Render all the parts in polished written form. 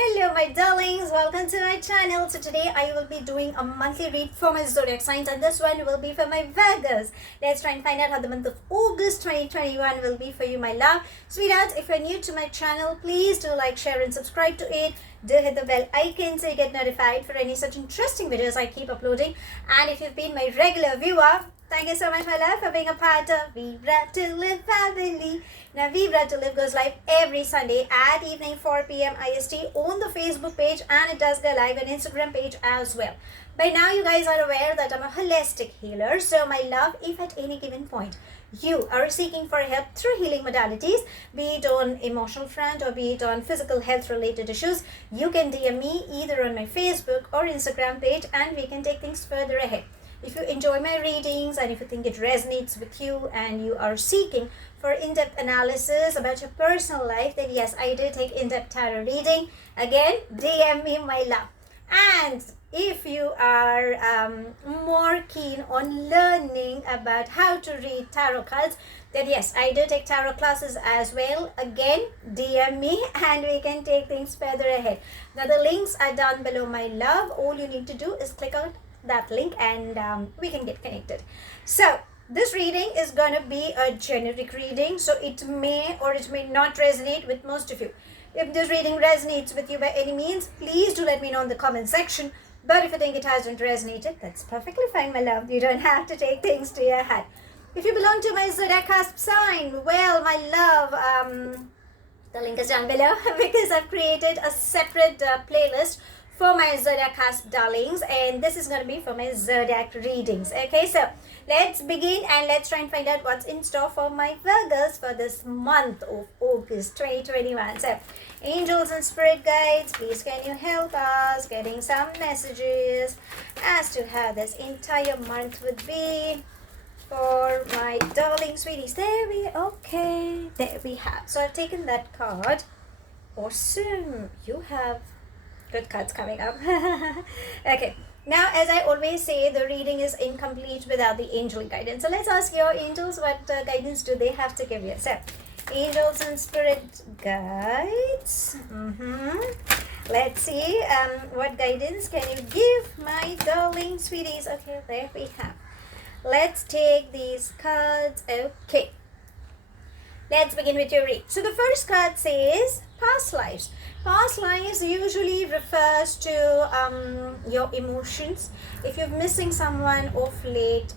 Hello my darlings, welcome to my channel. So today I will be doing a monthly read for my zodiac signs, and this one will be for my Virgos. Let's try and find out how the month of August 2021 will be for you, my love. Sweethearts, if you're new to my channel, please do like, share and subscribe to it. Do hit the bell icon so you get notified for any such interesting videos I keep uploading. And if you've been my regular viewer, thank you so much, my love, for being a part of Vivre to Live family. Now, Vivre to Live goes live every Sunday at evening 4 p.m. IST on the Facebook page, and it does go live on Instagram page as well. By now, you guys are aware that I'm a holistic healer. So, my love, if at any given point you are seeking for help through healing modalities, be it on emotional front or be it on physical health related issues, you can DM me either on my Facebook or Instagram page, and we can take things further ahead. If you enjoy my readings and if you think it resonates with you and you are seeking for in-depth analysis about your personal life, then yes, I do take in-depth tarot reading. Again, DM me, my love. And if you are more keen on learning about how to read tarot cards, then yes, I do take tarot classes as well. Again, DM me and we can take things further ahead. Now, the links are down below, my love. All you need to do is click on that link and we can get connected. So this reading is going to be a generic reading, so it may or it may not resonate with most of you. If this reading resonates with you by any means, please do let me know in the comment section. But if you think it hasn't resonated, that's perfectly fine, my love. You don't have to take things to your head. If you belong to my zodiac sign, well, my love, the link is down below because I've created a separate playlist for my zodiac cast darlings, and this is going to be for my zodiac readings. Okay, so let's begin and let's try and find out what's in store for my Virgos for this month of August 2021. So, angels and spirit guides, please can you help us getting some messages as to how this entire month would be for my darling sweeties. There we have. So I've taken that card. Awesome. You have good cards coming up. Okay, now as I always say, the reading is incomplete without the angel guidance. So let's ask your angels what guidance do they have to give you. So angels and spirit guides, let's see what guidance can you give my darling sweeties. Okay, there we have. Let's take these cards. Okay, let's begin with your read. So the first card says past lives. Past lives usually refers to your emotions. If you're missing someone of late,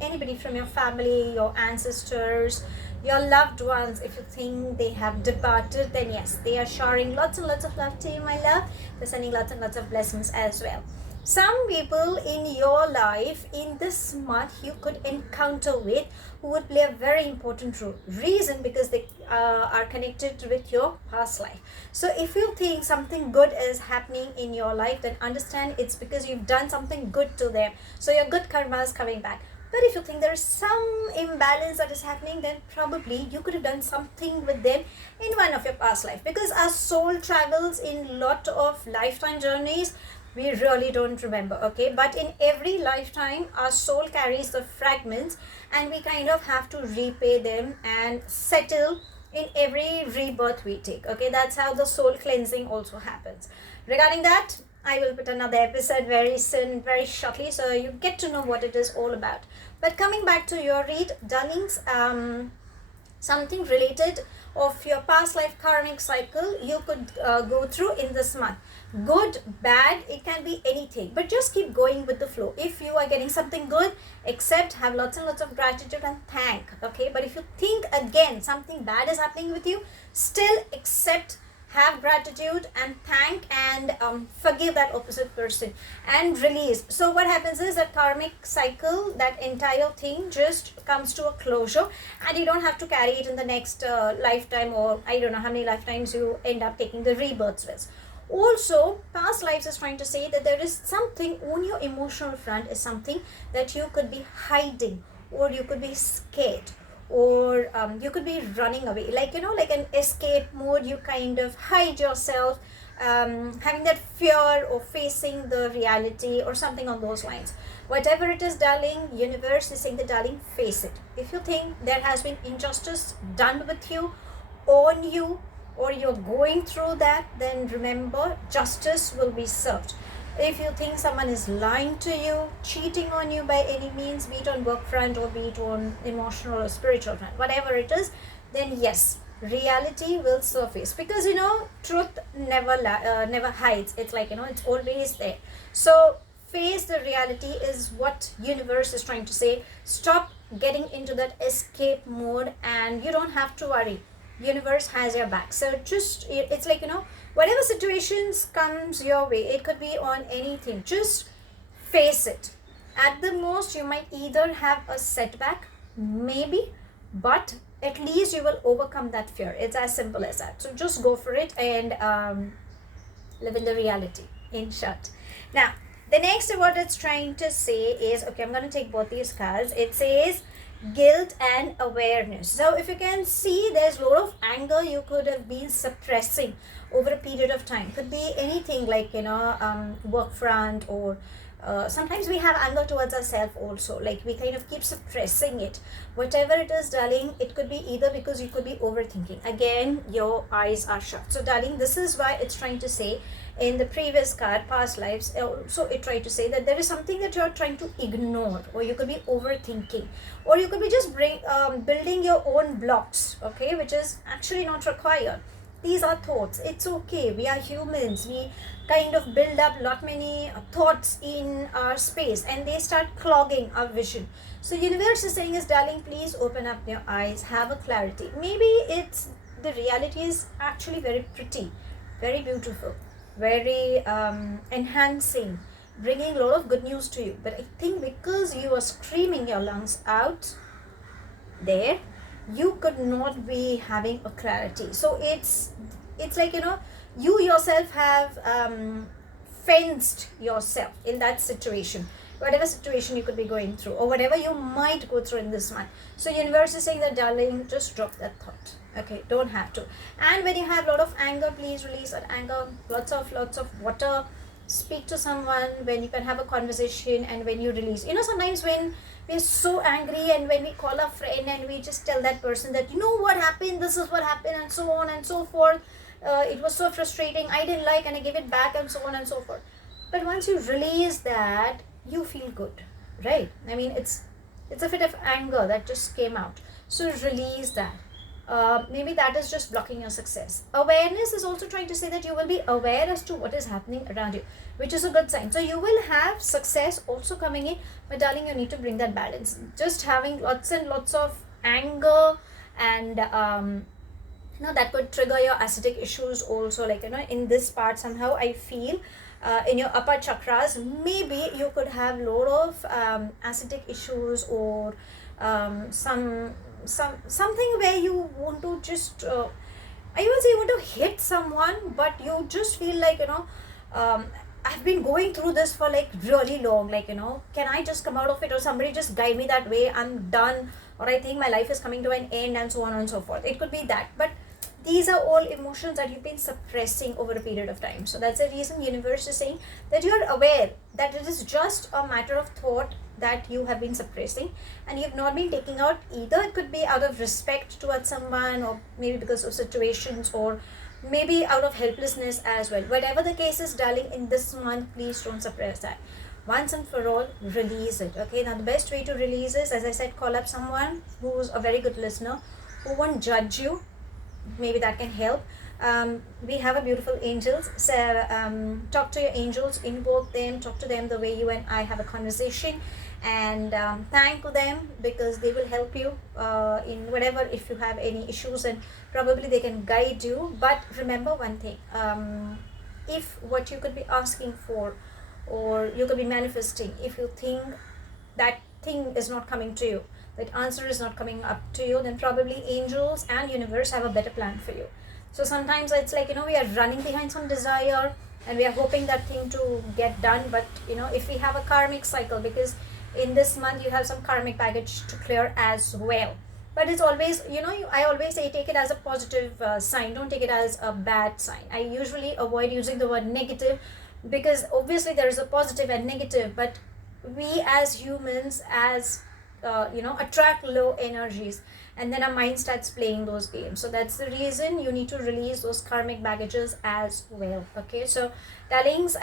anybody from your family, your ancestors, your loved ones, if you think they have departed, then yes, they are showering lots and lots of love to you, my love. They're sending lots and lots of blessings as well. Some people in your life in this month you could encounter with who would play a very important reason because they are connected with your past life. So if you think something good is happening in your life, then understand it's because you've done something good to them. So your good karma is coming back. But if you think there is some imbalance that is happening, then probably you could have done something with them in one of your past life. Because our soul travels in lot of lifetime journeys, we really don't remember, okay? But in every lifetime, our soul carries the fragments and we kind of have to repay them and settle in every rebirth we take, okay? That's how the soul cleansing also happens. Regarding that, I will put another episode very soon, very shortly, so you get to know what it is all about. But coming back to your read, darlings, something related of your past life karmic cycle you could go through in this month. Good, bad, it can be anything, but just keep going with the flow. If you are getting something good, accept, have lots and lots of gratitude and thank, okay? But if you think again something bad is happening with you, still accept, have gratitude and thank, and forgive that opposite person and release. So what happens is that karmic cycle, that entire thing just comes to a closure and you don't have to carry it in the next lifetime, or I don't know how many lifetimes you end up taking the rebirths with. Also, past lives is trying to say that there is something on your emotional front, is something that you could be hiding, or you could be scared, or you could be running away, like, you know, like an escape mode. You kind of hide yourself, having that fear of facing the reality or something on those lines. Whatever it is, darling, universe is saying that, darling, face it. If you think there has been injustice done with you, on you, or you're going through that, then remember, justice will be served. If you think someone is lying to you, cheating on you by any means, be it on work front or be it on emotional or spiritual front, whatever it is, then yes, reality will surface, because truth never hides. It's like, it's always there. So face the reality is what universe is trying to say. Stop getting into that escape mode, and you don't have to worry. Universe has your back. So just, it's like, whatever situations comes your way, it could be on anything, just face it. At the most, you might either have a setback, maybe, but at least you will overcome that fear. It's as simple as that. So just go for it and live in the reality, in short. Now, the next what it's trying to say is, okay, I'm going to take both these cards. It says guilt and awareness. So if you can see, there's a lot of anger you could have been suppressing over a period of time. Could be anything like, work front, or sometimes we have anger towards ourselves also, like we kind of keep suppressing it. Whatever it is, darling, it could be either because you could be overthinking. Again, your eyes are shut. So darling, this is why it's trying to say in the previous card, past lives, so it tried to say that there is something that you're trying to ignore, or you could be overthinking, or you could be just building your own blocks, okay, which is actually not required. These are thoughts. It's okay. We are humans. We kind of build up lot many thoughts in our space, and they start clogging our vision. So universe is saying is, darling, please open up your eyes, have a clarity. Maybe it's the reality is actually very pretty, very beautiful, very enhancing, bringing a lot of good news to you. But I think because you are screaming your lungs out there, you could not be having a clarity. So it's like, you yourself have fenced yourself in that situation, whatever situation you could be going through, or whatever you might go through in this month. So universe is saying that, darling, just drop that thought. Okay, don't have to. And when you have a lot of anger, please release that anger. Lots of water. Speak to someone when you can have a conversation, and when you release. Sometimes when we're so angry, and when we call a friend and we just tell that person that, what happened, this is what happened, and so on and so forth. It was so frustrating, I didn't like, and I gave it back, and so on and so forth. But once you release that, you feel good, right? I mean, it's a fit of anger that just came out. So release that. Maybe that is just blocking your success. Awareness is also trying to say that you will be aware as to what is happening around you, which is a good sign. So you will have success also coming in, but darling, you need to bring that balance. Just having lots and lots of anger, and that could trigger your acidic issues also. Like, in this part, somehow I feel in your upper chakras, maybe you could have a lot of acidic issues, or something where you want to just I won't say you want to hit someone, but you just feel like, I've been going through this for like really long, like, can I just come out of it, or somebody just guide me that way, I'm done, or I think my life is coming to an end, and so on and so forth. It could be that, but these are all emotions that you've been suppressing over a period of time. So that's the reason universe is saying that you're aware that it is just a matter of thought that you have been suppressing, and you've not been taking out. Either it could be out of respect towards someone, or maybe because of situations, or maybe out of helplessness as well. Whatever the case is, darling, in this month, please don't suppress that. Once and for all, release it. Okay, now the best way to release is, as I said, call up someone who's a very good listener, who won't judge you. Maybe that can help. We have a beautiful angels, so talk to your angels, invoke them, talk to them the way you and I have a conversation, and thank them, because they will help you in whatever, if you have any issues, and probably they can guide you. But remember one thing, if what you could be asking for, or you could be manifesting, if you think that thing is not coming to you, that answer is not coming up to you, then probably angels and universe have a better plan for you. So sometimes it's like, we are running behind some desire, and we are hoping that thing to get done. But if we have a karmic cycle, because in this month you have some karmic baggage to clear as well. But it's always, I always say, take it as a positive sign, don't take it as a bad sign. I usually avoid using the word negative, because obviously there is a positive and negative, but we as humans, as attract low energies, and then our mind starts playing those games. So that's the reason you need to release those karmic baggages as well. Okay, so darlings,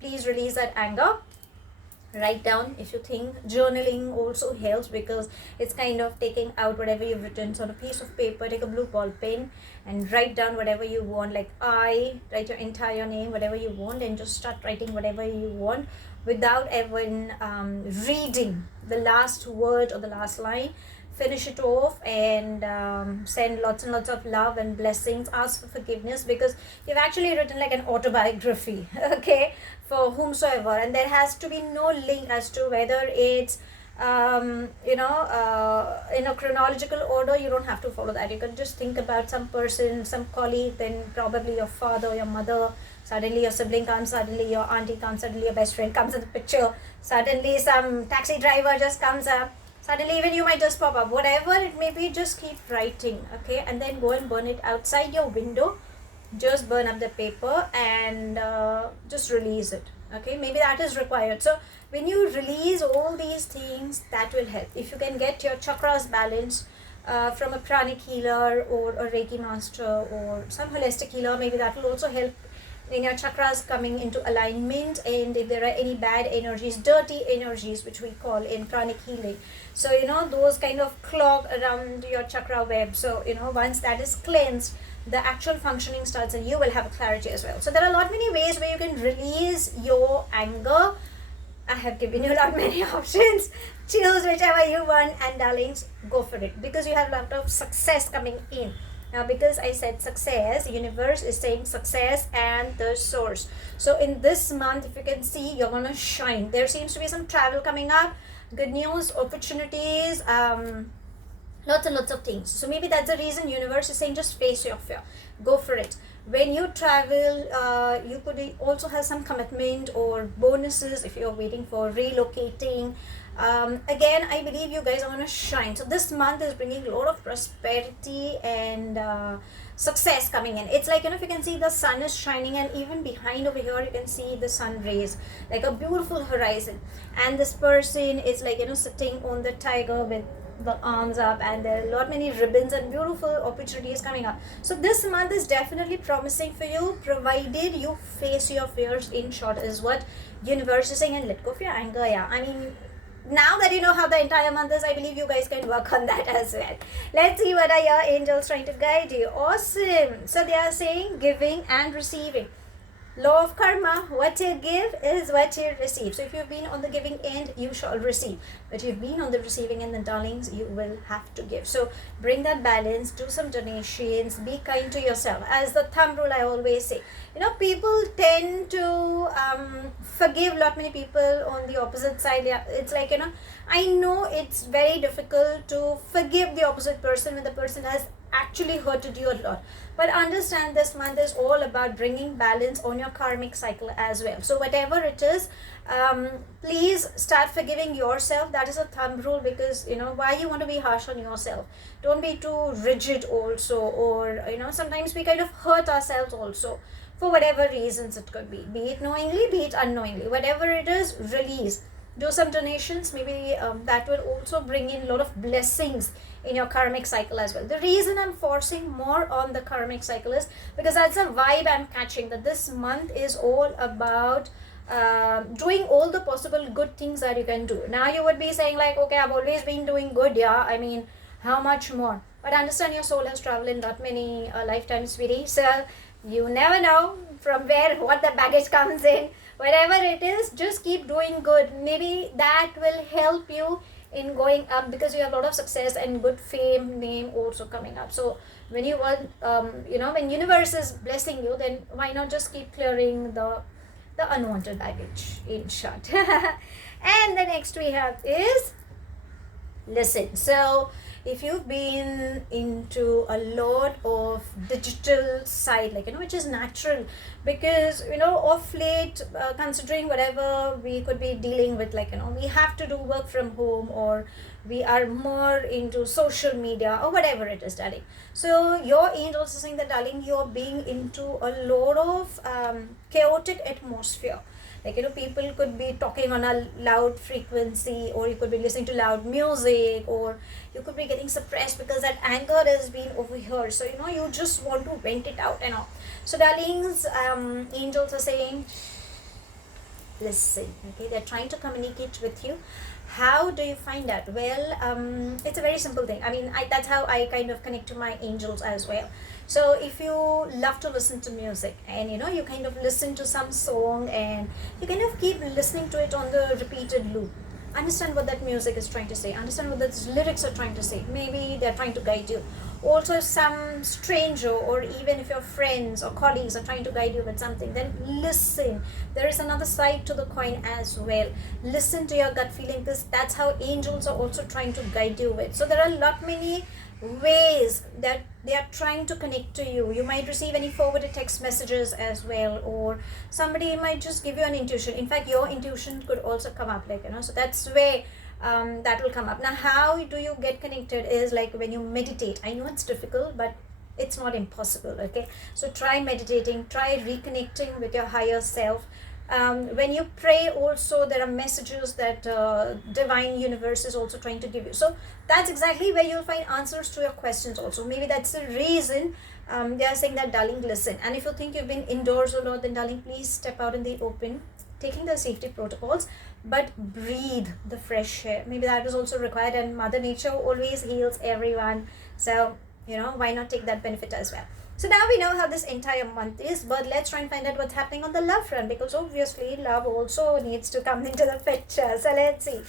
please release that anger. Write down if you think. Journaling also helps because it's kind of taking out whatever you've written. So on a piece of paper, take a blue ball pen and write down whatever you want, like I, write your entire name, whatever you want, and just start writing whatever you want without even reading the last word or the last line. Finish it off and send lots and lots of love and blessings. Ask for forgiveness because you've actually written like an autobiography, okay, for whomsoever, and there has to be no link as to whether it's in a chronological order. You don't have to follow that. You can just think about some person, some colleague, then probably your father, your mother, suddenly your sibling comes, suddenly your auntie comes, suddenly your best friend comes in the picture, suddenly some taxi driver just comes up, suddenly even you might just pop up. Whatever it may be, just keep writing, okay, and then go and burn it outside your window. Just burn up the paper and just release it, okay. Maybe that is required. So when you release all these things, that will help. If you can get your chakras balanced from a pranic healer or a Reiki master or some holistic healer, maybe that will also help in your chakras coming into alignment. And if there are any bad energies, dirty energies, which we call in pranic healing, so those kind of clog around your chakra web, so once that is cleansed, the actual functioning starts and you will have clarity as well. So there are a lot many ways where you can release your anger. I have given you a lot many options. Choose whichever you want, and darlings, go for it, because you have a lot of success coming in. Now, because I said success, universe is saying success and the source. So in this month, if you can see, you're gonna shine. There seems to be some travel coming up, good news, opportunities, lots and lots of things. So maybe that's the reason universe is saying just face your fear, go for it. When you travel, you could also have some commitment or bonuses if you're waiting for relocating. Again, I believe you guys are going to shine. So this month is bringing a lot of prosperity and success coming in. It's like, if you can see, the sun is shining, and even behind over here you can see the sun rays, like a beautiful horizon. And this person is like, sitting on the tiger with the arms up, and there are a lot many ribbons and beautiful opportunities coming up. So this month is definitely promising for you, provided you face your fears. In short, is what universe is saying. And let go of your anger. Yeah, I mean, now that you know how the entire month is, I believe you guys can work on that as well. Let's see what are your angels trying to guide you. Awesome. So they are saying giving and receiving. Law of karma, what you give is what you receive. So if you've been on the giving end, you shall receive. But if you've been on the receiving end, then darlings, you will have to give. So bring that balance, do some donations, be kind to yourself. As the thumb rule I always say, people tend to forgive a lot many people on the opposite side. Yeah, it's like, I know it's very difficult to forgive the opposite person when the person has actually hurted you a lot. But understand, this month is all about bringing balance on your karmic cycle as well. So whatever it is, please start forgiving yourself. That is a thumb rule, because why you want to be harsh on yourself. Don't be too rigid also, or sometimes we kind of hurt ourselves also for whatever reasons it could be it knowingly, be it unknowingly. Whatever it is, release. Do some donations. Maybe that will also bring in a lot of blessings in your karmic cycle as well. The reason I'm forcing more on the karmic cycle is because that's a vibe I'm catching, that this month is all about doing all the possible good things that you can do. Now you would be saying like, okay, I've always been doing good. Yeah, I mean, how much more? But understand, your soul has traveled in not many lifetimes, sweetie. So you never know from where, what the baggage comes in. Whatever it is, just keep doing good. Maybe that will help you in going up, because you have a lot of success and good fame, name also coming up. So when you want, when universe is blessing you, then why not just keep clearing the unwanted baggage, in short. And the next we have is listen. So if you've been into a lot of digital side, like which is natural, because of late, considering whatever we could be dealing with, like we have to do work from home, or we are more into social media, or whatever it is, darling. So your angels are saying that, darling, you're being into a lot of chaotic atmosphere. Like, people could be talking on a loud frequency, or you could be listening to loud music, or you could be getting suppressed because that anger has been over here. So, you just want to vent it out and all. So, darlings, angels are saying, listen. Okay, they're trying to communicate with you. How do you find that? Well, it's a very simple thing. I mean, that's how I kind of connect to my angels as well. So if you love to listen to music, and you kind of listen to some song, and you kind of keep listening to it on the repeated loop, understand what that music is trying to say, understand what those lyrics are trying to say. Maybe they're trying to guide you. Also, some stranger, or even if your friends or colleagues are trying to guide you with something, then listen. There is another side to the coin as well. Listen to your gut feeling, because that's how angels are also trying to guide you with. So there are a lot many ways that they are trying to connect to you. You might receive any forwarded text messages as well, or somebody might just give you an intuition. In fact, your intuition could also come up, so that's where that will come up. Now, how do you get connected is like when you meditate. I know it's difficult, but it's not impossible. Okay, so try meditating, try reconnecting with your higher self. When you pray also, there are messages that divine universe is also trying to give you. So that's exactly where you'll find answers to your questions also. Maybe that's the reason they are saying that, darling, listen. And if you think you've been indoors or not, then darling, please step out in the open, taking the safety protocols, but breathe the fresh air. Maybe that is also required, and Mother Nature always heals everyone. So why not take that benefit as well? So now we know how this entire month is, but let's try and find out what's happening on the love front, because obviously love also needs to come into the picture. So let's see.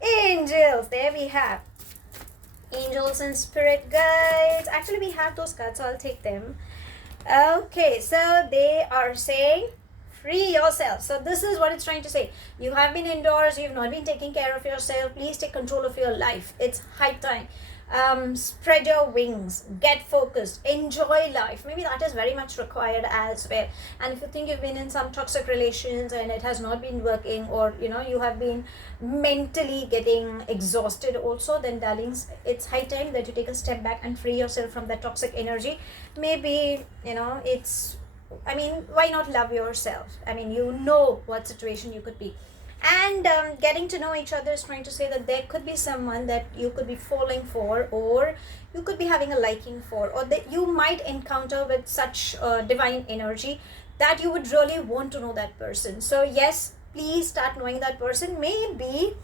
Angels, there we have angels and spirit guides. Actually, we have those cards, so I'll take them. Okay, so they are saying, free yourself. So this is what it's trying to say. You have been indoors, you've not been taking care of yourself. Please take control of your life. It's high time. Spread your wings, get focused, enjoy life. Maybe that is very much required as well. And if you think you've been in some toxic relations and it has not been working, or you have been mentally getting exhausted also, then darlings, it's high time that you take a step back and free yourself from that toxic energy. Maybe why not love yourself? What situation you could be. And getting to know each other is trying to say that there could be someone that you could be falling for, or you could be having a liking for, or that you might encounter with such divine energy that you would really want to know that person. So yes, please start knowing that person. Maybe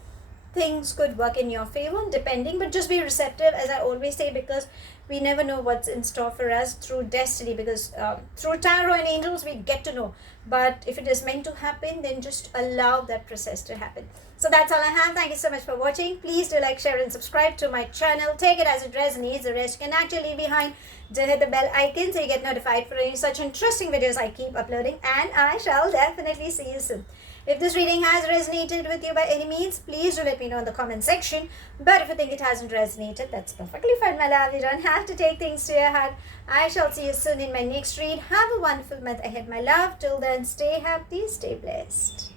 things could work in your favor, depending, but just be receptive, as I always say, because we never know what's in store for us through destiny, because through tarot and angels we get to know, but if it is meant to happen, then just allow that process to happen. So that's all I have. Thank you so much for watching. Please do like, share and subscribe to my channel. Take it as it resonates. The rest you can actually leave behind. Do hit the bell icon so you get notified for any such interesting videos I keep uploading, and I shall definitely see you soon. If this reading has resonated with you by any means, please do let me know in the comment section. But if you think it hasn't resonated, that's perfectly fine, my love. You don't have to take things to your heart. I shall see you soon in my next read. Have a wonderful month ahead, my love. Till then, stay happy, stay blessed.